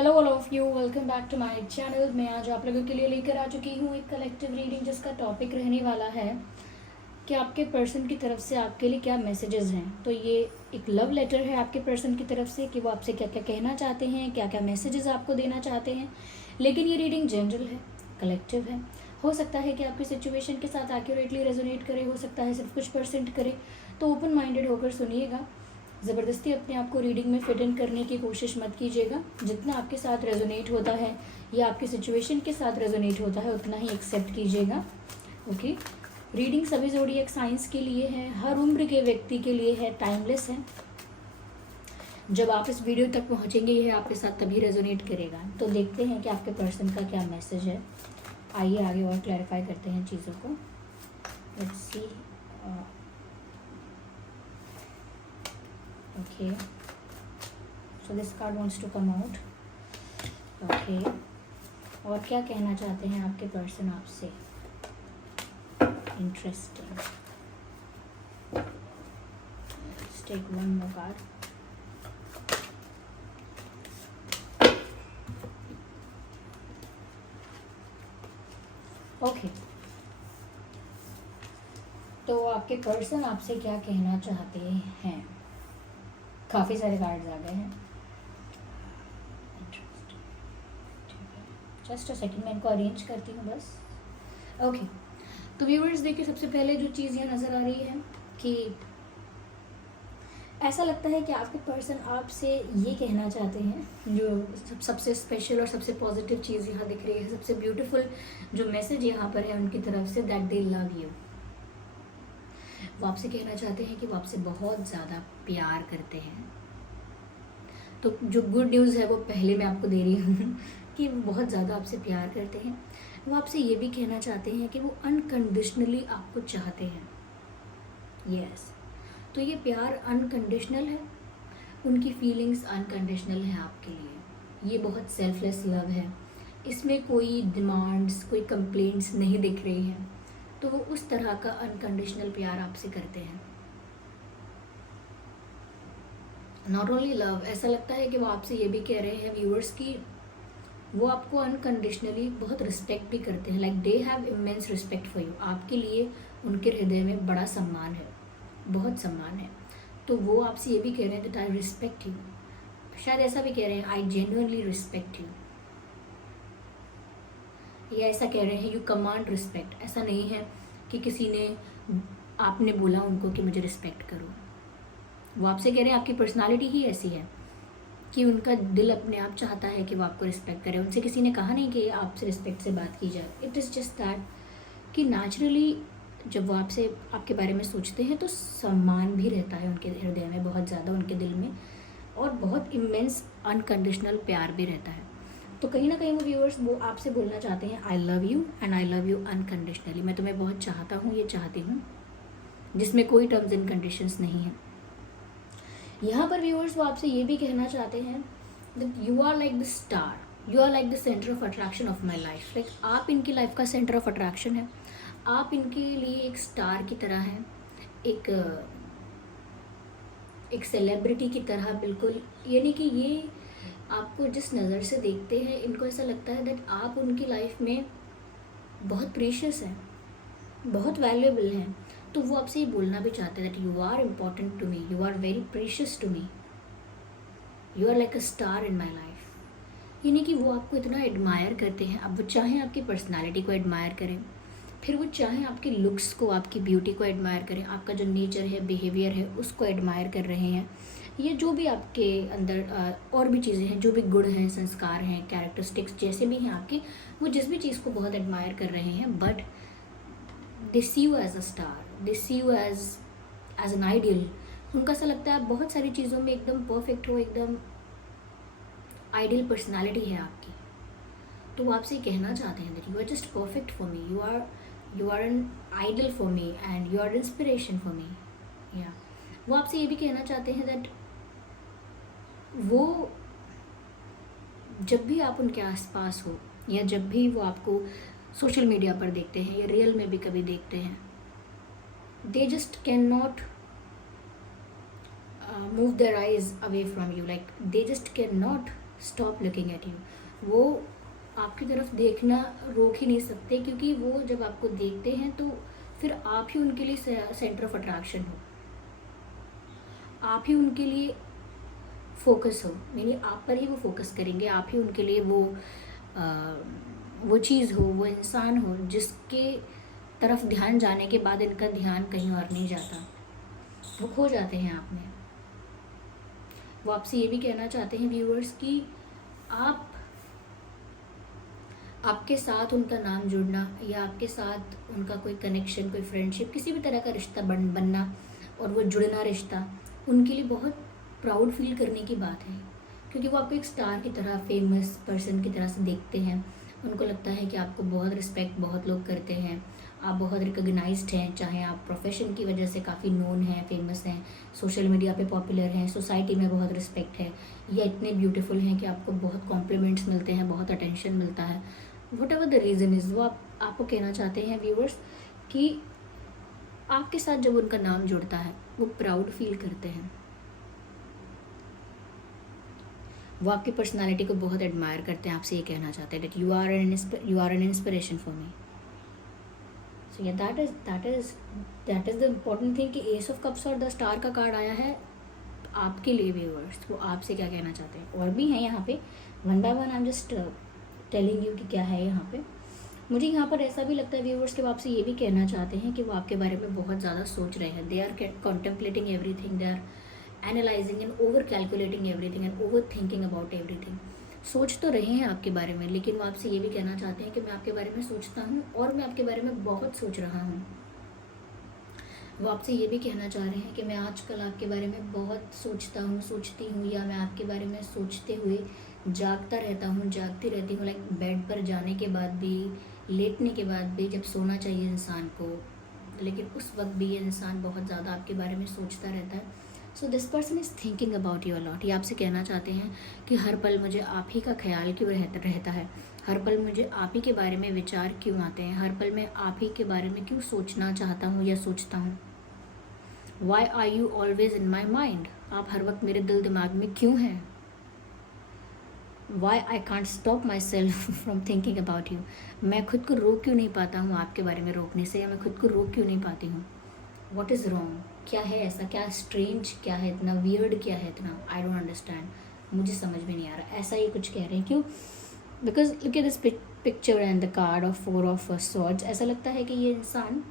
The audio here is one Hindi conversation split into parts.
Hello all of you, welcome back to my channel. मैं आज आप लोगों के लिए लेकर आ चुकी हूँ एक कलेक्टिव रीडिंग जिसका टॉपिक रहने वाला है कि आपके पर्सन की तरफ से आपके लिए क्या मैसेजेस हैं। तो ये एक लव लेटर है आपके पर्सन की तरफ से कि वो आपसे क्या क्या कहना चाहते हैं, क्या क्या मैसेजेस आपको देना चाहते हैं। लेकिन ये रीडिंग जनरल है, कलेक्टिव है। हो सकता है कि आपकी सिचुएशन के साथ एक्यूरेटली रेजोनेट करे, हो सकता है सिर्फ कुछ परसेंट करे। तो ओपन माइंडेड होकर सुनिएगा। ज़बरदस्ती अपने आप को रीडिंग में फिट इन करने की कोशिश मत कीजिएगा। जितना आपके साथ रेजोनेट होता है या आपकी सिचुएशन के साथ रेजोनेट होता है उतना ही एक्सेप्ट कीजिएगा। ओके, रीडिंग सभी ज़ोडिएक साइंस के लिए है, हर उम्र के व्यक्ति के लिए है, टाइमलेस है। जब आप इस वीडियो तक पहुंचेंगे यह आपके साथ तभी रेजोनेट करेगा। तो देखते हैं कि आपके पर्सन का क्या मैसेज है। आइए आगे और क्लैरिफाई करते हैं चीज़ों को। Let's see. Okay, so this card wants to come out. Okay, और क्या कहना चाहते हैं आपके पर्सन आपसे? Interesting. Let's take one more card. Okay. तो आपके पर्सन आपसे क्या कहना चाहते हैं? काफ़ी सारे कार्ड्स आ गए हैं। जस्ट अ सेकंड, मैं इनको अरेंज करती हूँ बस। ओके, तो व्यूअर्स देखिए, सबसे पहले जो चीज़ यहाँ नज़र आ रही है कि ऐसा लगता है कि आपके पर्सन आपसे ये कहना चाहते हैं, जो सबसे स्पेशल और सबसे पॉजिटिव चीज़ यहाँ दिख रही है, सबसे ब्यूटीफुल जो मैसेज यहाँ पर है उनकी तरफ से, दैट दे लव यू। वो आपसे कहना चाहते हैं कि वो आपसे बहुत ज़्यादा प्यार करते हैं। तो जो गुड न्यूज़ है वो पहले मैं आपको दे रही हूँ कि वो बहुत ज़्यादा आपसे प्यार करते हैं। वो आपसे ये भी कहना चाहते हैं कि वो अनकंडीशनली आपको चाहते हैं। यस, तो ये प्यार अनकंडीशनल है, उनकी फीलिंग्स अनकंडीशनल है आपके लिए। ये बहुत सेल्फलेस लव है, इसमें कोई डिमांड्स, कोई कंप्लेंट्स नहीं दिख रही हैं। तो वो उस तरह का अनकंडीशनल प्यार आपसे करते हैं। नॉट ओनली लव, ऐसा लगता है कि वो आपसे ये भी कह रहे हैं व्यूअर्स की वो आपको अनकंडीशनली बहुत रिस्पेक्ट भी करते हैं। Like they have immense respect for you. आपके लिए उनके हृदय में बड़ा सम्मान है, बहुत सम्मान है। तो वो आपसे ये भी कह रहे हैं दैट आई रिस्पेक्ट यू। शायद ऐसा भी कह रहे हैं आई जेन्युइनली रिस्पेक्ट यू, या ऐसा कह रहे हैं यू कमांड रिस्पेक्ट। ऐसा नहीं है कि किसी ने, आपने बोला उनको कि मुझे रिस्पेक्ट करो। वो आपसे कह रहे हैं आपकी पर्सनालिटी ही ऐसी है कि उनका दिल अपने आप चाहता है कि वो आपको रिस्पेक्ट करे। उनसे किसी ने कहा नहीं कि आपसे रिस्पेक्ट से बात की जाए। इट इज़ जस्ट दैट कि नेचुरली जब वो आपसे, आपके बारे में सोचते हैं तो सम्मान भी रहता है उनके हृदय में, बहुत ज़्यादा उनके दिल में, और बहुत इमेंस अनकंडीशनल प्यार भी रहता है। तो कहीं ना कहीं वो व्यूअर्स वो आपसे बोलना चाहते हैं आई love you and I love you unconditionally. मैं तुम्हें बहुत चाहता हूँ, ये चाहती हूँ, जिसमें कोई टर्म्स एंड कंडीशंस नहीं है। यहाँ पर व्यूअर्स वो आपसे ये भी कहना चाहते हैं that you are like the star, you are like the centre of attraction of my life. Like आप इनकी लाइफ का सेंटर ऑफ अट्रैक्शन है। आप इनके लिए एक स्टार की तरह हैं, एक सेलिब्रिटी की तरह बिल्कुल। यानी कि ये आपको जिस नज़र से देखते हैं, इनको ऐसा लगता है दैट आप उनकी लाइफ में बहुत प्रीशियस हैं, बहुत वैल्यूएबल हैं। तो वो आपसे ये बोलना भी चाहते हैं that you are important to me, you are very precious to me, you are like a star in my life. यानी कि वो आपको इतना एडमायर करते हैं। अब वो चाहें आपकी पर्सनैलिटी को एडमायर करें, फिर वो चाहें आपके लुक्स को, आपकी ब्यूटी को एडमायर करें, आपका जो नेचर है, बिहेवियर है, उसको एडमायर कर रहे हैं। ये जो भी आपके अंदर और भी चीज़ें हैं, जो भी गुण हैं, संस्कार हैं, कैरेक्टरिस्टिक्स जैसे भी हैं आपकी, वो जिस भी चीज़ को बहुत एडमायर कर रहे हैं, but they see you as a star, they see you as an ideal. उनको ऐसा लगता है आप बहुत सारी चीज़ों में एकदम परफेक्ट हो, एकदम आइडियल पर्सनालिटी है आपकी। तो वो आपसे कहना चाहते हैं that you are just perfect for me, you are an idol for me and you are inspiration for me. या वो आपसे ये भी कहना चाहते हैं दैट वो जब भी आप उनके आसपास हो, या जब भी वो आपको सोशल मीडिया पर देखते हैं या रियल में भी कभी देखते हैं, they just can not move their eyes away from you, like they just cannot stop looking at you. वो आपकी तरफ देखना रोक ही नहीं सकते, क्योंकि वो जब आपको देखते हैं तो फिर आप ही उनके लिए सेंटर ऑफ अट्रैक्शन हो, आप ही उनके लिए फोकस हो, यानी आप पर ही वो फोकस करेंगे, आप ही उनके लिए वो चीज़ हो, वो इंसान हो जिसके तरफ ध्यान जाने के बाद इनका ध्यान कहीं और नहीं जाता, वो खो जाते हैं आप में। वो आपसे ये भी कहना चाहते हैं व्यूअर्स कि आपके साथ उनका नाम जुड़ना या आपके साथ उनका कोई कनेक्शन, कोई फ्रेंडशिप, किसी भी तरह का रिश्ता बनना और वो जुड़ना रिश्ता उनके लिए बहुत प्राउड फील करने की बात है, क्योंकि वो आपको एक स्टार की तरह, फेमस पर्सन की तरह से देखते हैं। उनको लगता है कि आपको बहुत रिस्पेक्ट बहुत लोग करते हैं, आप बहुत रिकॉग्नाइज्ड हैं, चाहे आप प्रोफेशन की वजह से काफ़ी नोन हैं, फेमस हैं, सोशल मीडिया पे पॉपुलर हैं, सोसाइटी में बहुत रिस्पेक्ट है, या इतने ब्यूटीफुल हैं कि आपको बहुत कॉम्प्लीमेंट्स मिलते हैं, बहुत अटेंशन मिलता है। What ever the reason is, वो आपको कहना चाहते हैं व्यूअर्स कि आपके साथ जब उनका नाम जुड़ता है वो प्राउड फील करते हैं, वो आपकी पर्सनालिटी को बहुत एडमायर करते हैं, आपसे ये कहना चाहते हैं that you are an inspiration for me. So yeah that is the important thing कि एस ऑफ कप्स और द स्टार का कार्ड आया है आपके लिए व्यूअर्स। वो आपसे क्या कहना चाहते हैं, और भी हैं यहाँ पे, one by one I am just telling you कि क्या है यहाँ पे। मुझे यहाँ पर ऐसा भी लगता है व्यूअर्स कि वो आपसे ये भी कहना चाहते हैं कि वो आपके बारे में बहुत ज़्यादा सोच रहे हैं। They are contemplating everything, they are analysing and over calculating everything and over thinking about everything. सोच तो रहे हैं आपके बारे में, लेकिन वो आपसे ये भी कहना चाहते हैं कि मैं आपके बारे में सोचता हूँ और मैं आपके बारे में बहुत सोच रहा हूँ। वो आपसे ये भी कहना चाह रहे हैं कि मैं आजकल आपके बारे में बहुत सोचती हूँ, या मैं आपके बारे में सोचते हुए जागता रहता हूँ, जागती रहती हूँ, लाइक बेड पर जाने के बाद भी, लेटने के बाद भी, जब सोना चाहिए इंसान को, लेकिन उस वक्त भी ये इंसान बहुत ज़्यादा आपके बारे में सोचता रहता है। So this person is thinking about you a lot. ये आपसे कहना चाहते हैं कि हर पल मुझे आप ही का ख्याल क्यों रहता है, हर पल मुझे आप ही के बारे में विचार क्यों आते हैं, हर पल मैं आप ही के बारे में क्यों सोचना चाहता हूँ या सोचता हूँ। Why are you always in my mind, आप हर वक्त मेरे दिल दिमाग में क्यों हैं। Why I can't stop myself from thinking about you, मैं खुद को रोक क्यों नहीं पाता हूँ आपके बारे में रोकने से, या मैं खुद को रोक क्यों नहीं पाती हूँ। वॉट इज़ रॉन्ग, क्या है ऐसा, क्या स्ट्रेंज, क्या है इतना वियर्ड, क्या है इतना, आई डोंट अंडरस्टैंड, मुझे समझ में नहीं आ रहा। ऐसा ही कुछ कह रहे हैं, क्यों? Because look at this picture and the card of 4 of swords. ऐसा लगता है कि ये इंसान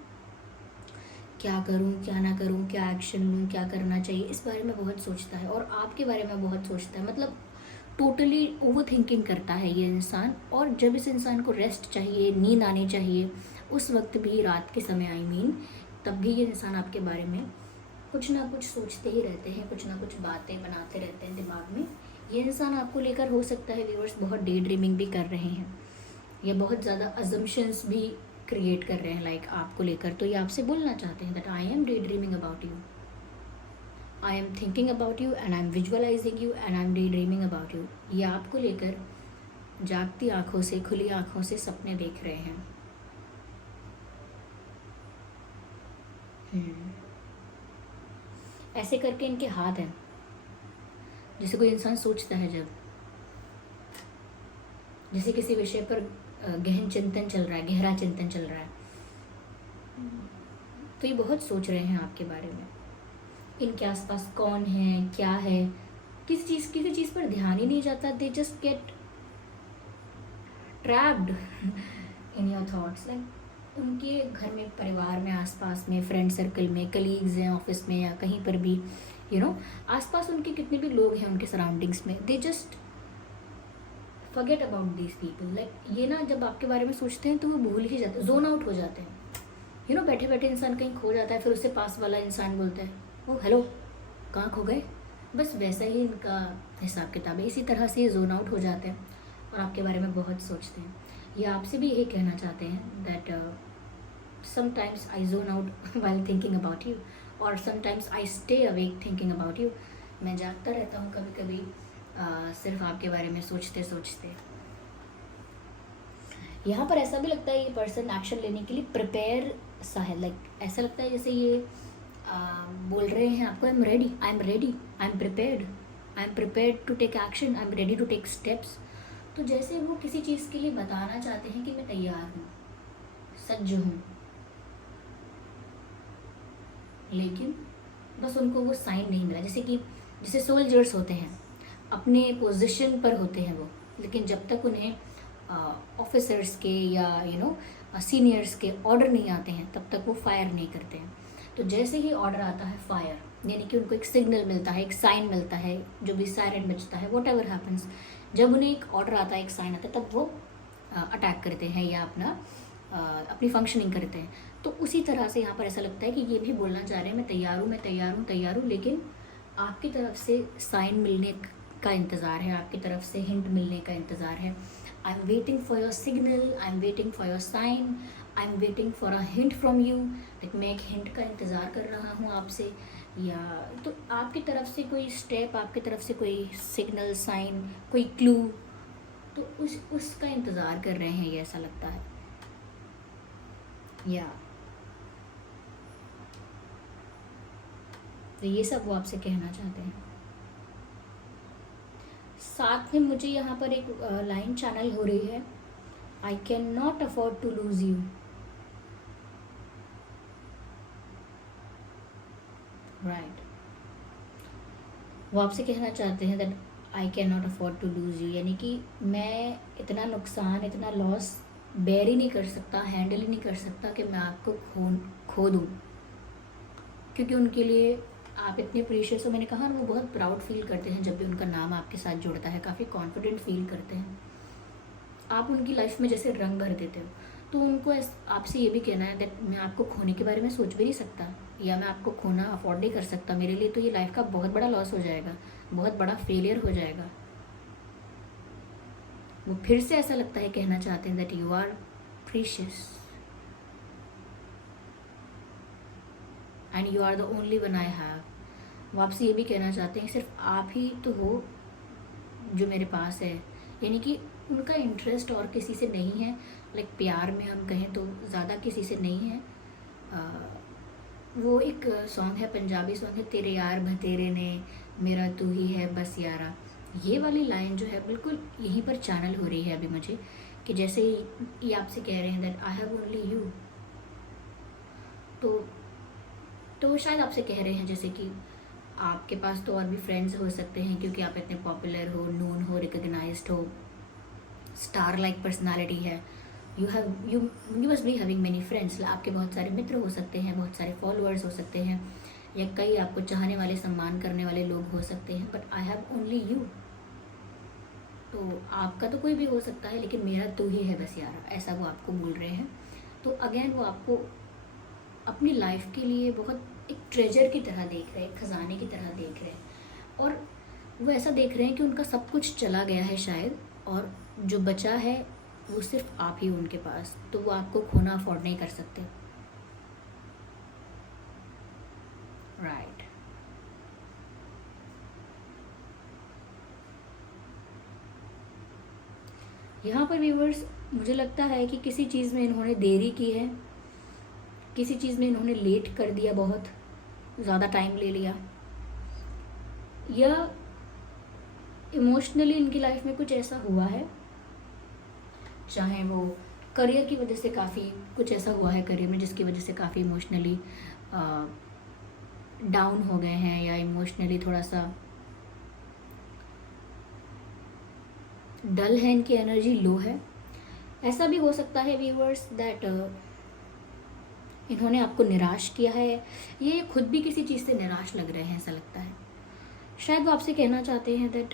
क्या करूं, क्या ना करूं, क्या एक्शन लूं, क्या करना चाहिए, इस बारे में बहुत सोचता है, और आपके बारे में बहुत सोचता है, मतलब टोटली ओवर थिंकिंग करता है ये इंसान। और जब इस इंसान को रेस्ट चाहिए, नींद आनी चाहिए, उस वक्त भी, रात के समय आई मीन, तब भी ये इंसान आपके बारे में कुछ ना कुछ सोचते ही रहते हैं, कुछ ना कुछ बातें बनाते रहते हैं दिमाग में। ये इंसान आपको लेकर, हो सकता है व्यूअर्स, बहुत डे ड्रीमिंग भी कर रहे हैं, या बहुत ज़्यादा अजम्पशंस भी क्रिएट कर रहे हैं लाइक आपको लेकर। तो ये आपसे बोलना चाहते हैं that I am day dreaming about you, I am thinking about you and I am visualising you and I am day dreaming about you. ये आपको लेकर जागती आँखों से, खुली आँखों से सपने देख रहे हैं। ऐसे करके इनके हाथ हैं, जैसे कोई इंसान सोचता है, जैसे किसी विषय पर गहन चिंतन चल रहा है, गहरा चिंतन चल रहा है, तो ये बहुत सोच रहे हैं आपके बारे में। इनके आसपास कौन है, क्या है, किसी चीज़ पर ध्यान ही नहीं जाता। They just get trapped in your thoughts. Like उनके घर में, परिवार में, आसपास में, फ्रेंड सर्कल में, कलीग्स हैं ऑफिस में, या कहीं पर भी, आसपास उनके कितने भी लोग हैं उनके सराउंडिंग्स में, they just forget about these people. Like ये ना, जब आपके बारे में सोचते हैं तो वो भूल ही जाते हैं, जोन आउट हो जाते हैं। बैठे बैठे इंसान कहीं खो जाता है, फिर उससे पास वाला इंसान बोलता है, ओ हेलो, कहाँ खो गए। बस वैसा ही इनका हिसाब किताब है। इसी तरह से ये जोन आउट हो जाते हैं और आपके बारे में बहुत सोचते हैं। ये आपसे भी यही कहना चाहते हैं that sometimes I zone out while thinking about you, और sometimes I stay awake thinking about you. मैं जागता रहता हूँ कभी कभी सिर्फ आपके बारे में सोचते सोचते। यहाँ पर ऐसा भी लगता है ये पर्सन एक्शन लेने के लिए प्रिपेयर सा है। लाइक ऐसा लगता है जैसे ये बोल रहे हैं आपको, I am ready, I am prepared, I am prepared to take action, I am ready to take steps. तो जैसे वो किसी चीज़ के लिए बताना चाहते हैं कि मैं तैयार हूँ, सज्ज हूँ, लेकिन बस उनको वो साइन नहीं मिला। जैसे सोल्जर्स होते हैं, अपने पोजीशन पर होते हैं वो, लेकिन जब तक उन्हें ऑफिसर्स के या सीनियर्स के ऑर्डर नहीं आते हैं तब तक वो फायर नहीं करते हैं। तो जैसे ही ऑर्डर आता है फायर, यानी कि उनको एक सिग्नल मिलता है, एक साइन मिलता है, जो भी सायरन बजता है, वॉट एवर हैपन्स, जब उन्हें एक ऑर्डर आता है, एक साइन आता है, तब वो अटैक करते हैं या अपनी फंक्शनिंग करते हैं। तो उसी तरह से यहाँ पर ऐसा लगता है कि ये भी बोलना चाह रहे हैं मैं तैयार हूँ, मैं तैयार हूँ, तैयार हूँ, लेकिन आपकी तरफ से साइन मिलने का इंतज़ार है, आपकी तरफ से हिंट मिलने का इंतज़ार है। I am waiting for your signal, I am waiting for your sign, I am waiting for a hint from you. Like मैं एक हिंट का इंतज़ार कर रहा हूँ आपसे, या तो आपकी तरफ से कोई स्टेप, आपकी तरफ से कोई सिग्नल, साइन, कोई क्लू, तो उसका इंतज़ार कर रहे हैं, ये ऐसा लगता है। या तो ये सब वो आपसे कहना चाहते हैं। साथ में मुझे यहाँ पर एक लाइन चैनल हो रही है, I can not afford to lose you. Right, वो आपसे कहना चाहते हैं that I can not afford to lose you, यानी कि मैं इतना नुकसान, इतना लॉस बेयर ही नहीं कर सकता, हैंडल ही नहीं कर सकता कि मैं आपको खो दूँ, क्योंकि उनके लिए आप इतने प्रीशियस हो। मैंने कहा वो बहुत प्राउड फील करते हैं जब भी उनका नाम आपके साथ जुड़ता है, काफ़ी कॉन्फिडेंट फील करते हैं। आप उनकी लाइफ में जैसे रंग भर देते हो, तो उनको आपसे ये भी कहना है दैट मैं आपको खोने के बारे में सोच भी नहीं सकता, या मैं आपको खोना अफोर्ड नहीं कर सकता। मेरे लिए तो ये लाइफ का बहुत बड़ा लॉस हो जाएगा, बहुत बड़ा फेलियर हो जाएगा। वो फिर से ऐसा लगता है कहना चाहते हैं that you are precious and you are the only one I have. वो आपसे ये भी कहना चाहते हैं सिर्फ आप ही तो हो जो मेरे पास है, यानी कि उनका इंटरेस्ट और किसी से नहीं है। लाइक प्यार में हम कहें तो ज़्यादा किसी से नहीं है। वो एक सॉन्ग है, पंजाबी सॉन्ग है, तेरे यार भतेरे ने मेरा तू ही है बस यारा। ये वाली लाइन जो है बिल्कुल यहीं पर चैनल हो रही है अभी मुझे, कि जैसे ये आपसे कह रहे हैं that I have only you. तो वो शायद आपसे कह रहे हैं जैसे कि आपके पास तो और भी फ्रेंड्स हो सकते हैं, क्योंकि आप इतने पॉपुलर हो, नोन हो, रिकग्नाइज्ड हो, स्टार लाइक पर्सनालिटी है। You must be having many friends. आपके बहुत सारे मित्र हो सकते हैं, बहुत सारे फॉलोअर्स हो सकते हैं, या कई आपको चाहने वाले, सम्मान करने वाले लोग हो सकते हैं, but I have only you. तो आपका तो कोई भी हो सकता है, लेकिन मेरा तू ही है बस यारा, ऐसा वो आपको बोल रहे हैं। तो अगेन वो आपको अपनी लाइफ के लिए बहुत एक ट्रेजर की तरह देख रहे हैं, खजाने की तरह देख रहे हैं, और वो ऐसा देख रहे हैं कि उनका सब कुछ चला गया है शायद, और जो बचा है वो सिर्फ आप ही हो उनके पास, तो वो आपको खोना अफोर्ड नहीं कर सकते। राइट, यहाँ पर व्यूअर्स मुझे लगता है कि किसी चीज़ में इन्होंने देरी की है, किसी चीज़ में इन्होंने लेट कर दिया, बहुत ज़्यादा टाइम ले लिया, या इमोशनली इनकी लाइफ में कुछ ऐसा हुआ है, चाहे वो करियर की वजह से, काफ़ी कुछ ऐसा हुआ है करियर में जिसकी वजह से काफ़ी इमोशनली डाउन हो गए हैं, या इमोशनली थोड़ा सा डल है, इनकी एनर्जी लो है। ऐसा भी हो सकता है व्यूअर्स दैट इन्होंने आपको निराश किया है, ये खुद भी किसी चीज़ से निराश लग रहे हैं, ऐसा लगता है। शायद वो आपसे कहना चाहते हैं that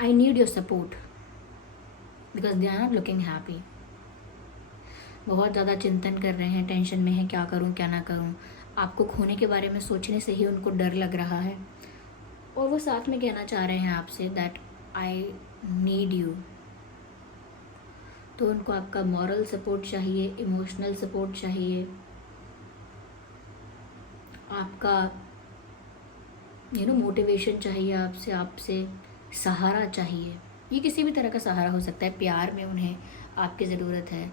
I need your support because they are not looking happy. बहुत ज़्यादा चिंतन कर रहे हैं, टेंशन में है, क्या करूं क्या ना करूं। आपको खोने के बारे में सोचने से ही उनको डर लग रहा है, और वो साथ में कहना चाह रहे हैं आपसे दैट आई नीड यू। तो उनको आपका मॉरल सपोर्ट चाहिए, इमोशनल सपोर्ट चाहिए, आपका मोटिवेशन चाहिए, आपसे सहारा चाहिए। ये किसी भी तरह का सहारा हो सकता है। प्यार में उन्हें आपकी ज़रूरत है,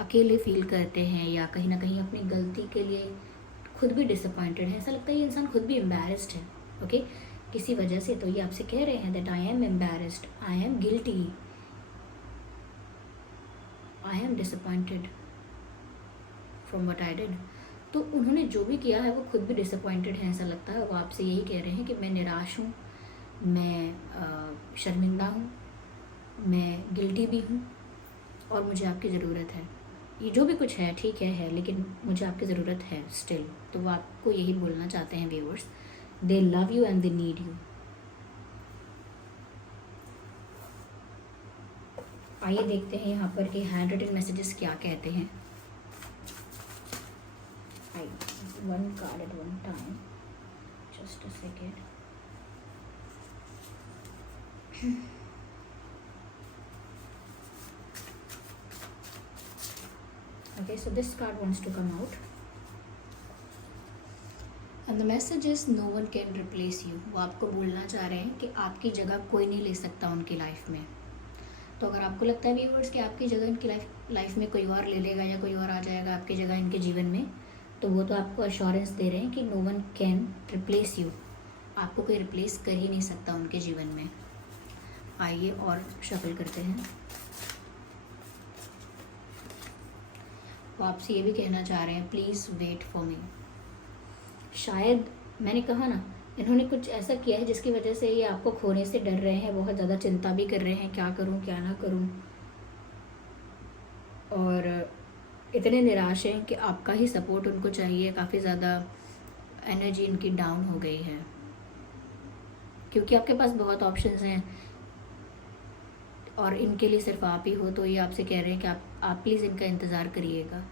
अकेले फील करते हैं, या कहीं ना कहीं अपनी गलती के लिए खुद भी डिसअपॉइंटेड है, ऐसा लगता है ये इंसान खुद भी एम्बैरेस्ड है, ओके, किसी वजह से, तो ये आपसे कह रहे हैं that I am embarrassed, I am guilty, I am disappointed from what I did. तो उन्होंने जो भी किया है वो खुद भी डिसअपॉइंटेड है ऐसा लगता है। वो आपसे यही कह रहे हैं कि मैं निराश हूँ, मैं शर्मिंदा हूँ, मैं गिल्टी भी हूँ और मुझे आपकी ज़रूरत है। ये जो भी कुछ है ठीक है, लेकिन मुझे आपकी ज़रूरत है स्टिल। तो वो आपको यही बोलना चाहते हैं viewers, they love you and they need you. आइए देखते हैं यहाँ पर कि हैंड रिटन मैसेजेस क्या कहते हैं। One card at one time, just a second. Okay, so this card wants to come out and the message is no one can replace you। वो आपको बोलना चाह रहे हैं कि आपकी जगह कोई नहीं ले सकता उनकी लाइफ में। तो अगर आपको लगता है व्यूअर्स कि आपकी जगह इनकी लाइफ में कोई और ले लेगा या कोई और आ जाएगा आपकी जगह इनके जीवन में, तो वो तो आपको अश्योरेंस दे रहे हैं कि no one can replace you, आपको कोई रिप्लेस कर ही नहीं सकता उनके जीवन में। आइए और शफल करते हैं। वो आपसे ये भी कहना चाह रहे हैं प्लीज़ वेट फॉर मी। शायद मैंने कहा ना, इन्होंने कुछ ऐसा किया है जिसकी वजह से ये आपको खोने से डर रहे हैं, बहुत ज़्यादा चिंता भी कर रहे हैं, क्या करूं क्या ना करूं, और इतने निराश हैं कि आपका ही सपोर्ट उनको चाहिए। काफ़ी ज़्यादा एनर्जी इनकी डाउन हो गई है क्योंकि आपके पास बहुत ऑप्शंस हैं और इनके लिए सिर्फ आप ही हो। तो ये आपसे कह रहे हैं कि आप प्लीज़ इनका इंतज़ार करिएगा।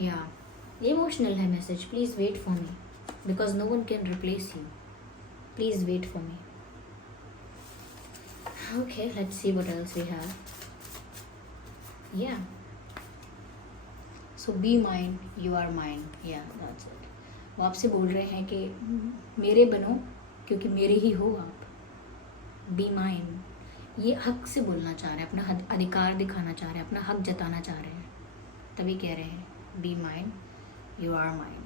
या ये इमोशनल है message, please wait for me because no one can replace you, please wait for me. Okay, let's see what else we have. Yeah so be mine, you are mine, yeah that's it. वो आपसे बोल रहे हैं कि मेरे बनो क्योंकि मेरे ही हो आप, बी माइन। ये हक से बोलना चाह रहे हैं, अपना अधिकार दिखाना चाह रहे हैं, अपना हक जताना चाह रहे हैं, तभी कह रहे हैं be mine, you are mine.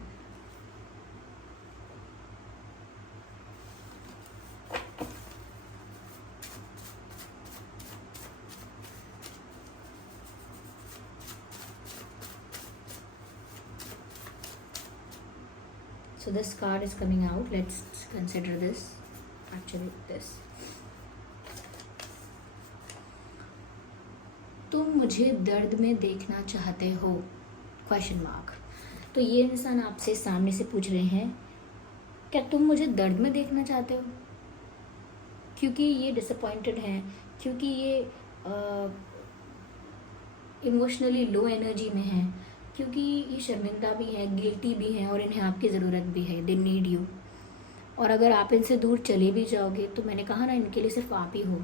So this card is coming out. Let's consider this. Actually, this. तुम मुझे दर्द में देखना चाहते हो? Question mark. तो ये इंसान आपसे सामने से पूछ रहे हैं क्या तुम मुझे दर्द में देखना चाहते हो? क्योंकि ये डिसअपॉइंटेड हैं, क्योंकि ये इमोशनली लो एनर्जी में हैं, क्योंकि ये शर्मिंदा भी हैं, गिल्टी भी हैं और इन्हें आपकी ज़रूरत भी है। They need you. और अगर आप इनसे दूर चले भी जाओगे तो मैंने कहा ना, इनके लिए सिर्फ आप ही हो।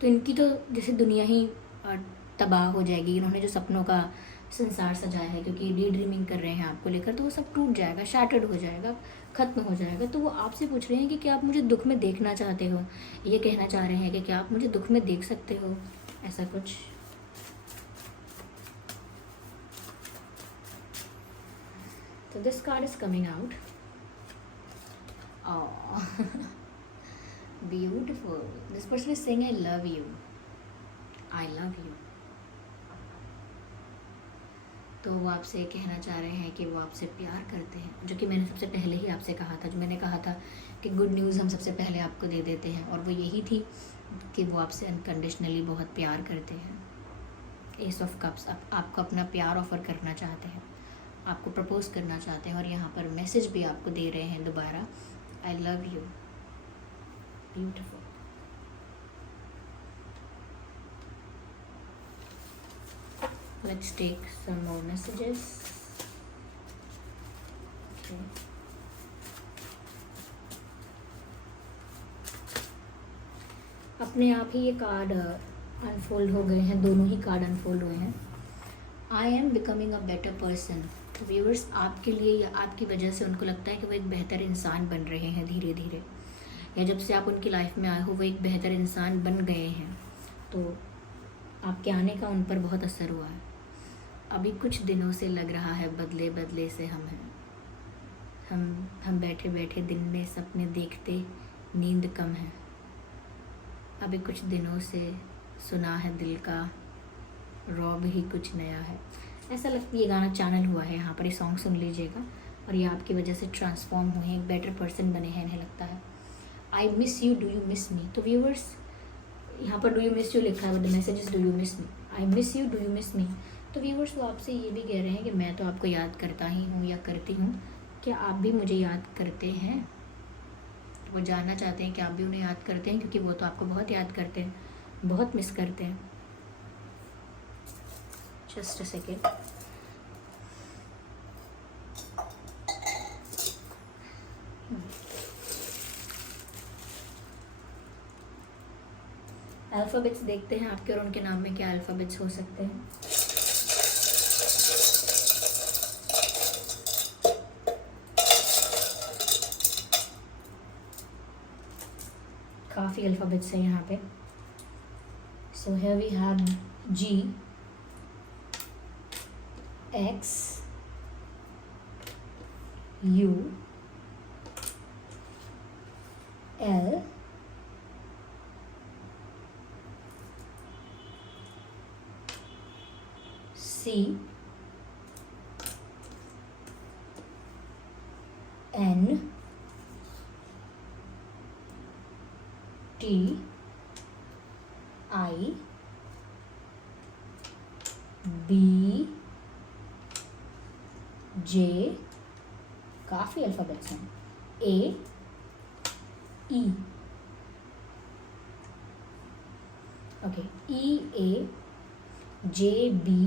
तो इनकी तो जैसे दुनिया ही तबाह हो जाएगी। इन्होंने जो सपनों का संसार सजाया है, क्योंकि डी ड्रीमिंग कर रहे हैं आपको लेकर, तो वो सब टूट जाएगा, शैटर्ड हो जाएगा, ख़त्म हो जाएगा। तो वो आपसे पूछ रहे हैं कि क्या आप मुझे दुख में देखना चाहते हो? ये कहना चाह रहे हैं कि क्या आप मुझे दुख में देख सकते हो, ऐसा कुछ। So this card is coming out. Oh, beautiful. This person is saying I love you. I love you. तो वो आपसे कहना चाह रहे हैं कि वो आपसे प्यार करते हैं, जो कि मैंने सबसे पहले ही आपसे कहा था। जो मैंने कहा था कि गुड न्यूज़ हम सबसे पहले आपको दे देते हैं, और वो यही थी कि वो आपसे अनकंडीशनली बहुत प्यार करते हैं। एस ऑफ कप्स आपको अपना प्यार ऑफर करना चाहते हैं, आपको प्रपोज करना चाहते हैं, और यहाँ पर मैसेज भी आपको दे रहे हैं दोबारा, I love you. Beautiful. Let's take some more messages. अपने आप ही ये कार्ड अनफोल्ड हो गए हैं, दोनों ही कार्ड अनफोल्ड हुए हैं। I am becoming a better person. तो व्यूअर्स, आपके लिए या आपकी वजह से उनको लगता है कि वो एक बेहतर इंसान बन रहे हैं धीरे धीरे, या जब से आप उनकी लाइफ में आए हो वो एक बेहतर इंसान बन गए हैं। तो आपके आने का उन पर बहुत असर हुआ है। अभी कुछ दिनों से लग रहा है बदले बदले से हम हैं, हम बैठे बैठे दिन में सपने देखते, नींद कम है। अभी कुछ दिनों से सुना है दिल का, रौब ही कुछ नया है। ऐसा लगता है ये गाना चैनल हुआ है यहाँ पर, ये सॉन्ग सुन लीजिएगा और ये आपकी वजह से ट्रांसफॉर्म हुए हैं, एक बेटर पर्सन बने हैं इन्हें लगता है। I miss you, do you miss मी। तो व्यूवर्स यहाँ पर डू यू मिस यू लिखा है, but the message is do you miss me. I miss you, do you miss मी। तो व्यूवर्स वो आपसे ये भी कह रहे हैं कि मैं तो आपको याद करता ही हूँ या करती हूँ, क्या आप भी मुझे याद करते हैं। वो जानना चाहते हैं कि आप भी उन्हें याद करते हैं, क्योंकि वो तो आपको बहुत याद करते हैं, बहुत मिस करते हैं। Just a second. अल्फ़ाबेट्स देखते हैं आपके और उनके नाम में क्या अल्फ़ाबेट्स हो सकते हैं। काफ़ी अल्फ़ाबेट्स हैं यहाँ पे। So here we have G, X, U, L, C, N, T, I, B, J, काफ़ी अल्फ़ाबेट्स हैं, A, E, okay, E, A, J, B,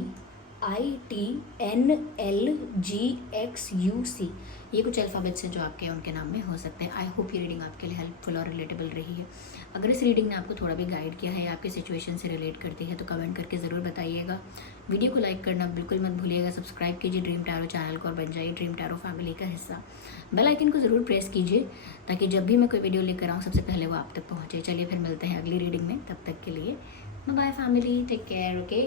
I, T, N, L, G, X, U, C। ये कुछ अल्फ़ाबेट्स हैं जो आपके उनके नाम में हो सकते हैं। आई होप ये रीडिंग आपके लिए हेल्पफुल और रिलेटेबल रही है। अगर इस रीडिंग ने आपको थोड़ा भी गाइड किया है या आपकी सिचुएशन से रिलेट करती है तो कमेंट करके ज़रूर बताइएगा। वीडियो को लाइक करना बिल्कुल मत भूलिएगा। सब्सक्राइब कीजिए ड्रीम टैरो चैनल को और बन जाइए ड्रीम टैरो फैमिली का हिस्सा। बेल आइकन को ज़रूर प्रेस कीजिए ताकि जब भी मैं कोई वीडियो लेकर आऊँ सबसे पहले वो आप तक पहुँचे। चलिए फिर मिलते हैं अगली रीडिंग में, तब तक के लिए bye family, take care. Okay,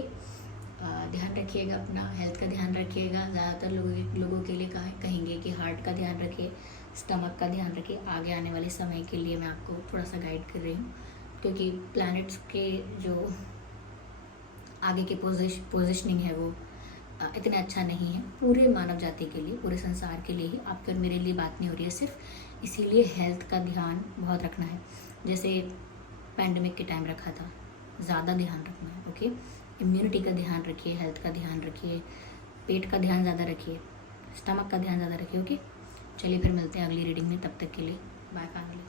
ध्यान रखिएगा अपना, हेल्थ का ध्यान रखिएगा। ज़्यादातर लोगों के लिए कहेंगे कि हार्ट का ध्यान रखिए, स्टमक का ध्यान रखिए। आगे आने वाले समय के लिए मैं आपको थोड़ा सा गाइड कर रही हूँ, क्योंकि प्लैनेट्स के जो आगे के पोजिशनिंग है वो इतना अच्छा नहीं है पूरे मानव जाति के लिए, पूरे संसार के लिए ही। आपके और मेरे लिए बात नहीं हो रही है सिर्फ, इसीलिए हेल्थ का ध्यान बहुत रखना है। जैसे पैंडमिक के टाइम रखा था, ज़्यादा ध्यान रखना है। ओके, इम्यूनिटी का ध्यान रखिए, हेल्थ का ध्यान रखिए, पेट का ध्यान ज़्यादा रखिए, स्टमक का ध्यान ज़्यादा रखिए। ओके, चलिए फिर मिलते हैं अगली रीडिंग में, तब तक के लिए बाय फैमिली।